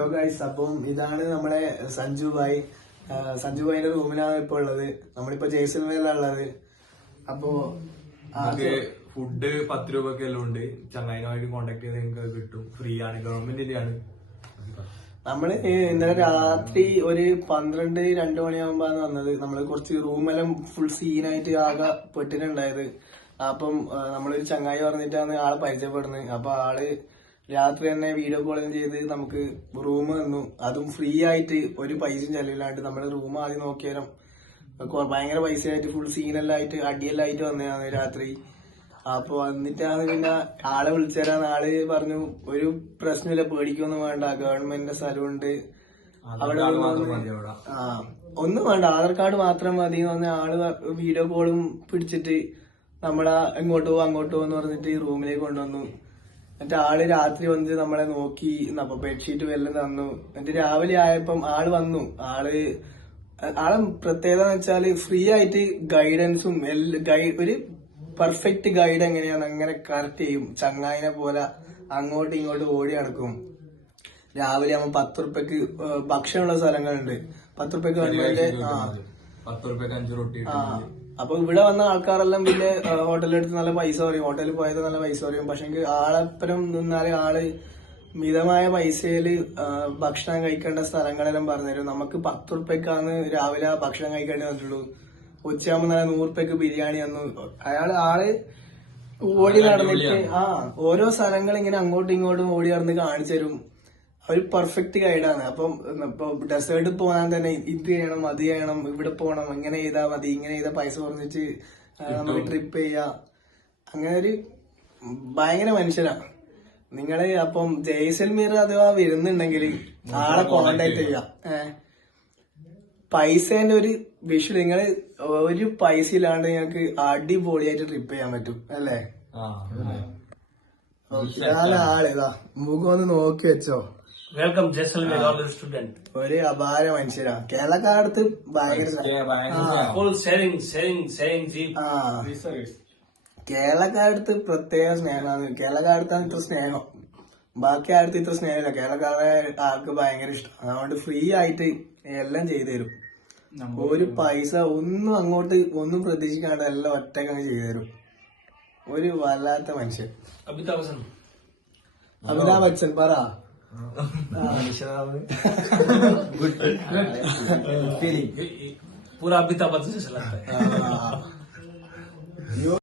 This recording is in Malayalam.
ഹലോ ഗൈസ്, അപ്പം ഇതാണ് നമ്മളെ സഞ്ജു ഭായ്. സഞ്ജു ഭായിന്റെ റൂമിലാണ് ഇപ്പൊ ഉള്ളത്. നമ്മളിപ്പോ ജയ്സൽമേറിലാണ് ഉള്ളത്. അപ്പോ ഫുഡ് 10 രൂപക്ക് എല്ലാം ഉണ്ട്. ചങ്ങായിനായിട്ട് കോണ്ടാക്ട് ചെയ്ത് നിങ്ങൾക്ക് കിട്ടും. ഫ്രീ ആണ്, ഗവൺമെന്റിന്റെ ആണ്. നമ്മള് ഇന്നലെ രാത്രി ഒരു 12-2 മണിയാകുമ്പോഴാണ് വന്നത്. നമ്മള് കുറച്ച് റൂമെല്ലാം ഫുൾ സീനായിട്ട് ആകെ പെട്ടിട്ടുണ്ടായത്. അപ്പം നമ്മളൊരു ചങ്ങായി പറഞ്ഞിട്ടാണ് ആളെ പരിചയപ്പെടുന്നത്. അപ്പൊ ആള് രാത്രി തന്നെ വീഡിയോ കോളിംഗ് ചെയ്ത് നമുക്ക് റൂം തന്നു. അതും ഫ്രീ ആയിട്ട്, ഒരു പൈസയും ചെലവില്ലാണ്ട്. നമ്മള് റൂം ആദ്യം നോക്കിയാലും ഭയങ്കര പൈസയായിട്ട് ഫുൾ സീനെല്ലാം ആയിട്ട് അടിയെല്ലാം ആയിട്ട് വന്നതാണ് രാത്രി. അപ്പൊ വന്നിട്ടാണ് പിന്നെ ആളെ വിളിച്ചേരാന്ന്. ആള് പറഞ്ഞു ഒരു പ്രശ്നമില്ല, പേടിക്കൊന്നും വേണ്ട, ഗവൺമെന്റിന്റെ സ്ഥലമുണ്ട്, അവിടെ ഒന്നും വേണ്ട, ആധാർ കാർഡ് മാത്രം മതി എന്ന് പറഞ്ഞ ആള് വീഡിയോ കോളും പിടിച്ചിട്ട് നമ്മളെ ഇങ്ങോട്ട് പോകും അങ്ങോട്ട് പോകുന്ന് പറഞ്ഞിട്ട് റൂമിലേക്ക് കൊണ്ടുവന്നു. എന്നിട്ട് ആള് രാത്രി വന്ന് നമ്മളെ നോക്കി, അപ്പൊ ബെഡ്ഷീറ്റ് വല്ലതും തന്നു. എന്നിട്ട് രാവിലെ ആയപ്പം ആള് വന്നു. ആളെ പ്രത്യേകത എന്ന് വെച്ചാല് ഫ്രീ ആയിട്ട് ഗൈഡൻസും ഒരു പെർഫെക്റ്റ് ഗൈഡ് എങ്ങനെയാണ് അങ്ങനെ കറക്റ്റ് ചെയ്യും. ചങ്ങായിനെ പോലെ അങ്ങോട്ടും ഇങ്ങോട്ടും ഓടി നടക്കും. രാവിലെ ആവുമ്പോ 10 റുപ്യക്ക് ഭക്ഷണമുള്ള സ്ഥലങ്ങളുണ്ട്. 10 റുപ്യക്ക് ഗവൺമെന്റ് 10 രൂപയ്ക്ക് 5 റൊട്ടി. അപ്പൊ ഇവിടെ വന്ന ആൾക്കാരെല്ലാം പിന്നെ ഹോട്ടലിലെടുത്ത് നല്ല പൈസ പറയും, ഹോട്ടലിൽ പോയത് നല്ല പൈസ പറയും. പക്ഷെ ആളെപ്പരം നിന്നാല് ആള് മിതമായ പൈസയില് ഭക്ഷണം കഴിക്കേണ്ട സ്ഥലങ്ങളെല്ലാം പറഞ്ഞുതരും. നമുക്ക് 10 റുപ്യക്കാണ് രാവിലെ ഭക്ഷണം കഴിക്കേണ്ടി വന്നിട്ടുള്ളൂ. ഉച്ചയാകുമ്പോ നല്ല 100 റുപ്യക്ക് ബിരിയാണി തന്നു. ആള് ഓടി നടന്നിട്ട് ഓരോ സ്ഥലങ്ങൾ ഇങ്ങനെ അങ്ങോട്ടും ഇങ്ങോട്ടും ഓടി നടന്ന് കാണിച്ചു തരും. ഒരു പെർഫെക്റ്റ് ഗൈഡാണ്. അപ്പം ഇപ്പൊ ഡെസേർട്ട് പോകാൻ തന്നെ ഇത് ചെയ്യണം, അത് ചെയ്യണം, ഇവിടെ പോകണം, ഇങ്ങനെ ചെയ്താൽ മതി, ഇങ്ങനെ ചെയ്താൽ പൈസ കുറഞ്ഞിട്ട് നമുക്ക് ട്രിപ്പ് ചെയ്യാം. അങ്ങനെ ഒരു ഭയങ്കര മനുഷ്യനാണ്. നിങ്ങള് അപ്പം ജയ്സൽമീർ അഥവാ വരുന്നുണ്ടെങ്കിൽ ആളെ കോണ്ടാക്ട് ചെയ്യാം. പൈസേന്റെ ഒരു വിഷയം, നിങ്ങള് ഒരു പൈസ ഇല്ലാണ്ട് നിങ്ങൾക്ക് അടിപൊളിയായിട്ട് ട്രിപ്പ് ചെയ്യാൻ പറ്റും അല്ലേ? ഇതാണ് ആള്. ഇതാ മുഖം ഒന്ന് നോക്കി വെച്ചോ. Welcome Jaisalmer all student. ഒരു അപാര മനുഷ്യരാ. കേരളക്കാരടുത്ത് ഭയങ്കര കേരളക്കാരടുത്ത് പ്രത്യേക സ്നേഹമാണ്. കേരളക്കാരടുത്താണ് ഇത്ര സ്നേഹം, ബാക്കി ആടുത്ത് ഇത്ര സ്നേഹമില്ല. കേരളക്കാരെ ആൾക്ക് ഭയങ്കര ഇഷ്ടം. അതുകൊണ്ട് ഫ്രീ ആയിട്ട് എല്ലാം ചെയ്തു തരും. ഒരു പൈസ ഒന്നും അങ്ങോട്ട് ഒന്നും പ്രതീക്ഷിക്കാണ്ട് എല്ലാം ഒറ്റക്കങ്ങ് ചെയ്തു തരും. ഒരു വല്ലാത്ത മനുഷ്യൻ. അമിതാഭ് ബച്ചൻ പറ. पूरा अमिताभ बच्चन जैसा लगता है।